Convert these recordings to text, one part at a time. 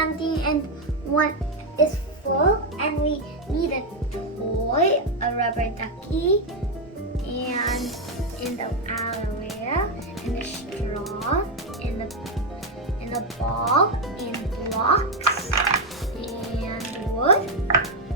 something and one is full and we need a toy, a rubber ducky, and in the aloe vera, and a straw, and a ball, and blocks, and wood,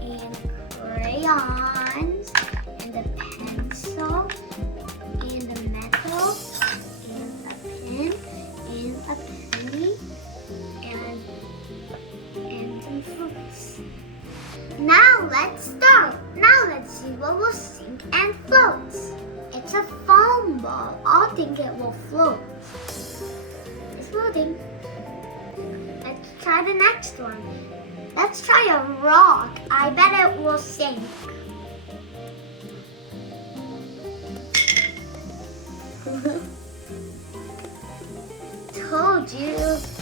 and crayons, and a pencil, and a metal, and a pen, and a penny, and some fruits. Now let's start. Now let's see what will sink and floats. It's a foam ball. I think it will float. It's floating. Let's try the next one. Let's try a rock. I bet it will sink. Told you.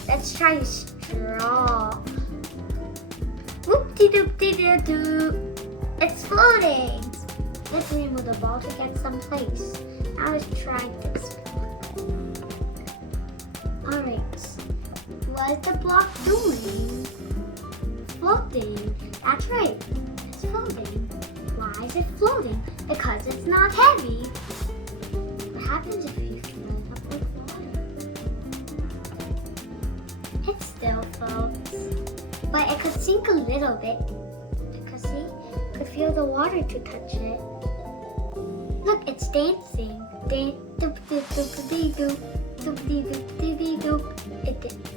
Let's try a straw. Whoop-de-doop-de-doo-doo. It's floating. Let's remove the ball to get some place. Now let's try this one. Alright. What is the block doing? Floating. That's right. It's floating. Why is it floating? Because it's not heavy. What happens if you fill it up with water? It still floats. But it could sink a little bit. Because see, you could feel the water to touch it. Look, it's dancing.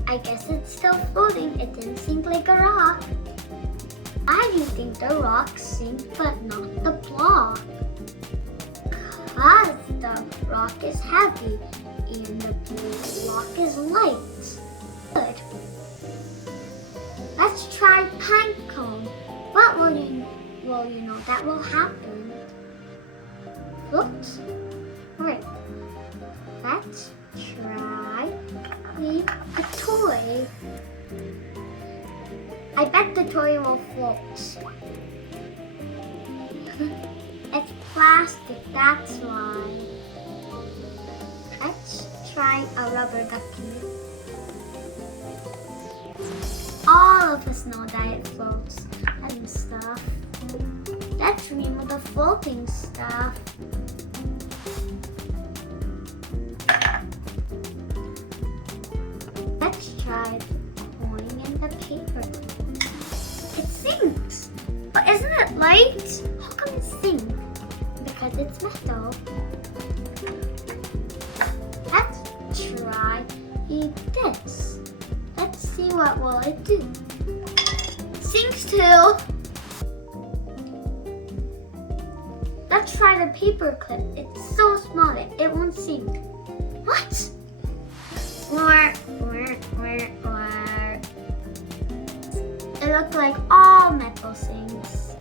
I guess it's still floating. It didn't sink like a rock. Why do you think the rock sinks but not the block? Because the rock is heavy and the block is light. Good. Let's try pine cone. What will you know that will happen? Oops. Alright. Let's try a toy. I bet the toy will float. It's plastic, that's why. Let's try a rubber ducky. All of us know that it floats and stuff. Let's remove the floating stuff. Let's try pouring in the paper. It sinks. But isn't it light? How come it sinks? Because it's metal. Let's try this. Let's see what will it do. It sinks too. Let's try the paper clip. It's so small it won't sink. What? It looked like all metal sinks.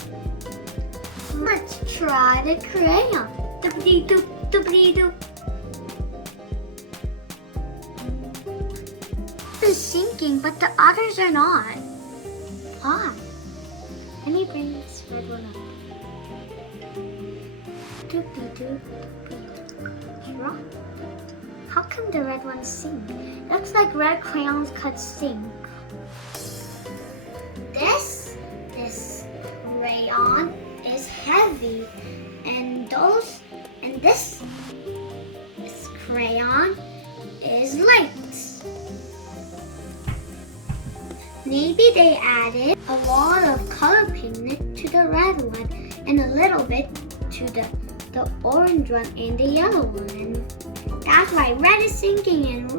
Let's try the crayon. Doop-de-doop, doop-de-doop. It's sinking, but the others are not. Why? Let me bring this red one up. Doop-de-doop, doop-de-doop. How come the red ones sink? Looks like red crayons could sink. This crayon is heavy, and this crayon is light. Maybe they added a lot of color pigment to the red one and a little bit to the orange one and the yellow one. That's why red is sinking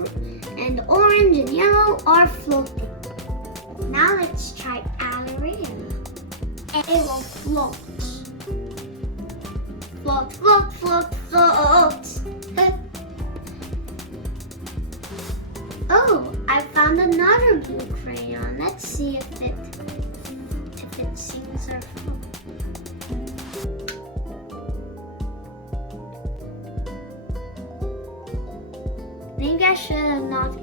and orange and yellow are floating. Now let's try aloe vera. And it will float. Float, float, float, float. Oh, I found another blue crayon. Let's see if it sinks or floats. Maybe I should have not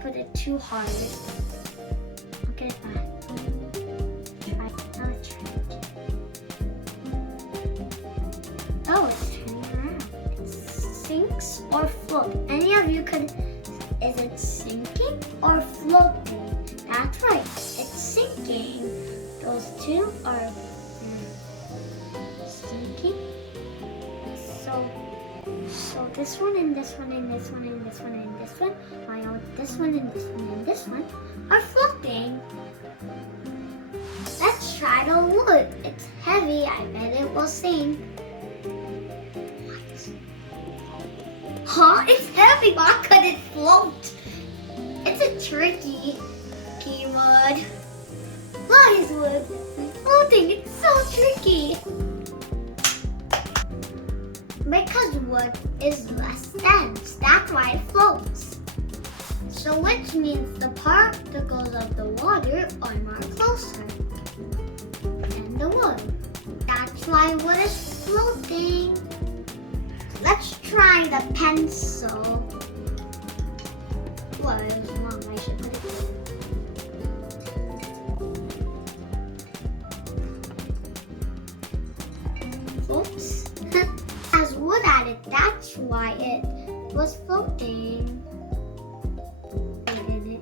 put it too hard. I'll get it back. Now let's try it. Oh, it's turning around. It sinks or floats. Any of you could. Is it sinking or floating? That's right, it's sinking. Those two are sinking. So this one and this one and this one and this one and this one, while this one and this one and this one are floating. Let's try the wood. It's heavy. I bet it will sink. Huh? It's heavy. Why could it float? It's a tricky wood. Why is wood floating? It's so tricky. Because wood is less dense. That's why it floats. So which means the particles of the water are more closer than the wood. That's why wood is floating. Let's try the pencil. Well, it was wrong. I should put it there. Oops. Has wood at it. That's why it was floating. In it.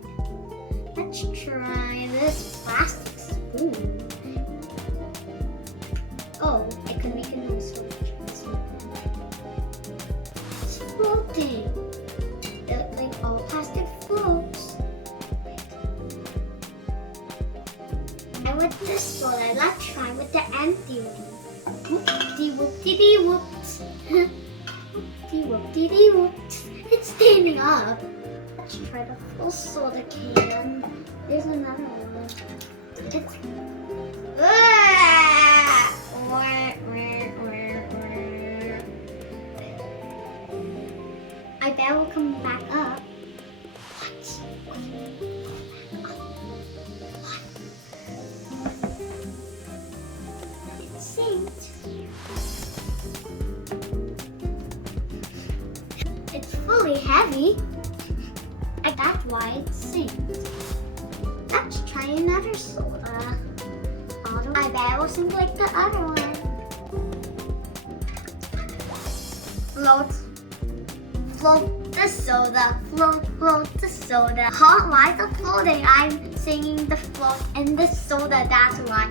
Let's try this plastic spoon. Oh, I can make a noise so much. It's floating. Like all plastic floats. And with this soda, let's try with the empty one. Whoop-de-whoop-de-dee-whoops. Whoop-de-whoop-de-dee-whoops. It's standing up. Let's try the full soda can. There's another one. It's... I bet we'll come back up. It sinks. It's fully heavy. And that's why it sinks. Let's try another soda. I bet it will sink like the other one. Float the soda, float the soda. Huh? Why is it floating? I'm singing the float and the soda, that's why.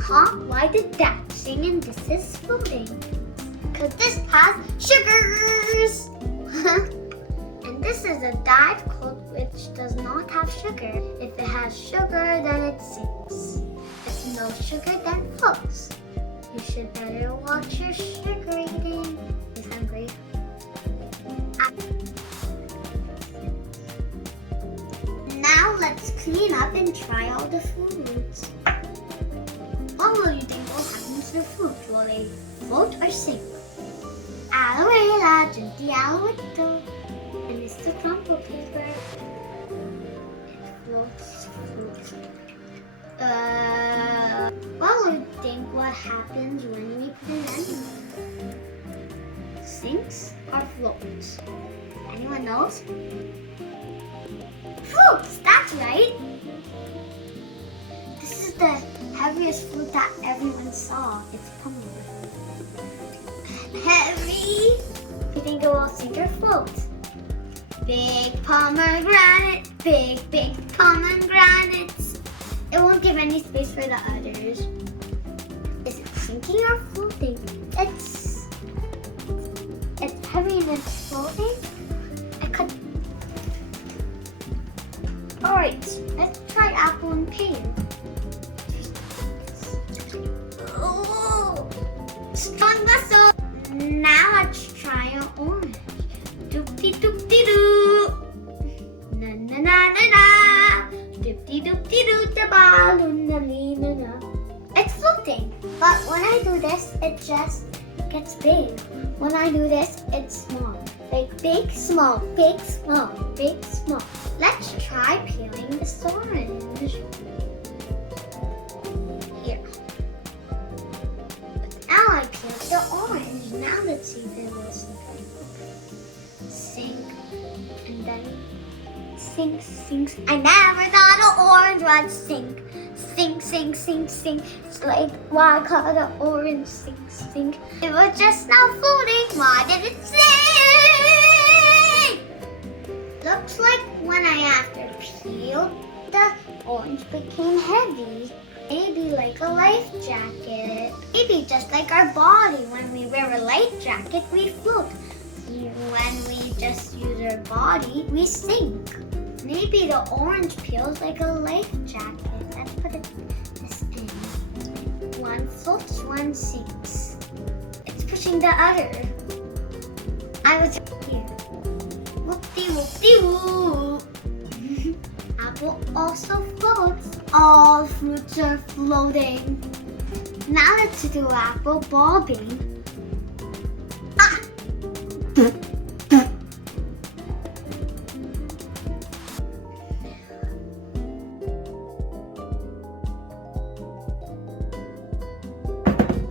Huh? Why did that sing and this is floating? Because this has sugars. And this is a diet coke which does not have sugar. If it has sugar, then it sinks. If no sugar, then it floats. You should better watch your sugar eating. He's hungry. Now let's clean up and try all the foods. What will you think will happen to the foods? Will they float or sink? Aloe, the aloe. And it's the crumple paper. It floats. What will you think what happens when we put it in? Sinks or floats? Anyone knows? Fruits, that's right. This is the heaviest fruit that everyone saw. It's pomegranate. Heavy. You think it will sink or float? Big pomegranate, big pomegranates. It won't give any space for the others. Is it sinking or floating? It's heavy and it's floating. Alright, let's try apple and pear. Oh, strong muscle. Now let's try an orange. Doop-de-doop-de-doo. Na-na-na-na-na. Doop-de-doop-de-doo. The balloon. Na-na-na-na. It's floating. But when I do this, it just gets big. When I do this, it's small. Like big, small, big, small, big, small. Let's try peeling this orange. Here. Now I peeled the orange. Now let's see if it will sink. Sink. And then sink, sinks. I never thought an orange would sink. Sink, sink, sink, sink. It's like, why call the orange sink, sink? It was just now floating. Why did it sink? Looks like when I after peeled the orange became heavy. Maybe like a life jacket. Maybe just like our body. When we wear a life jacket, we float. When we just use our body, we sink. Maybe the orange peels like a life jacket. Let's put this in. One floats, one sinks. It's pushing the other. I was here. Whoop-de-whoop-de-whoop. Apple also floats. All fruits are floating. Now let's do apple bobbing. Ah!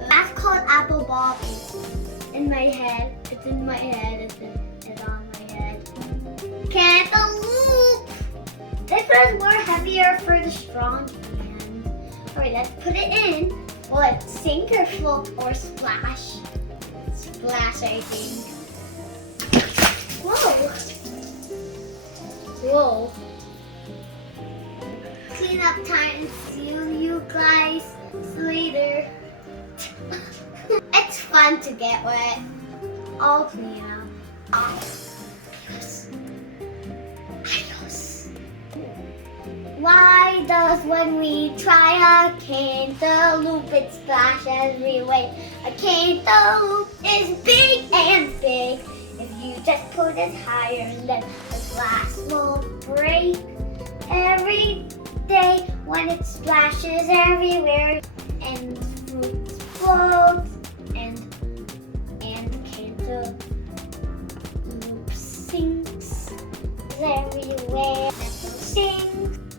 That's called apple bobbing. In my head. It's in my head. It's on my head. Cantaloupe! This was more heavier for the strong hand. Alright, let's put it in. Will it sink or float or splash? Splash, I think. Whoa! Whoa. Clean up time. See you guys later. It's fun to get wet. I'll clean up. Adios. Why does when we try a cantaloupe it splash everywhere? A cantaloupe is big and big. If you just put it higher, then the glass will break. Every day when it splashes everywhere and fruits float and cantaloupe sinks everywhere. Sing.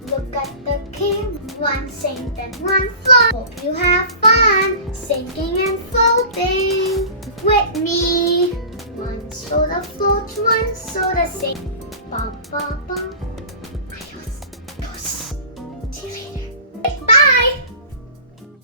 Look at the king. One sinked and one float. Hope you have fun sinking and floating with me. One soda floats, one soda sinks. Bum, bum, bum.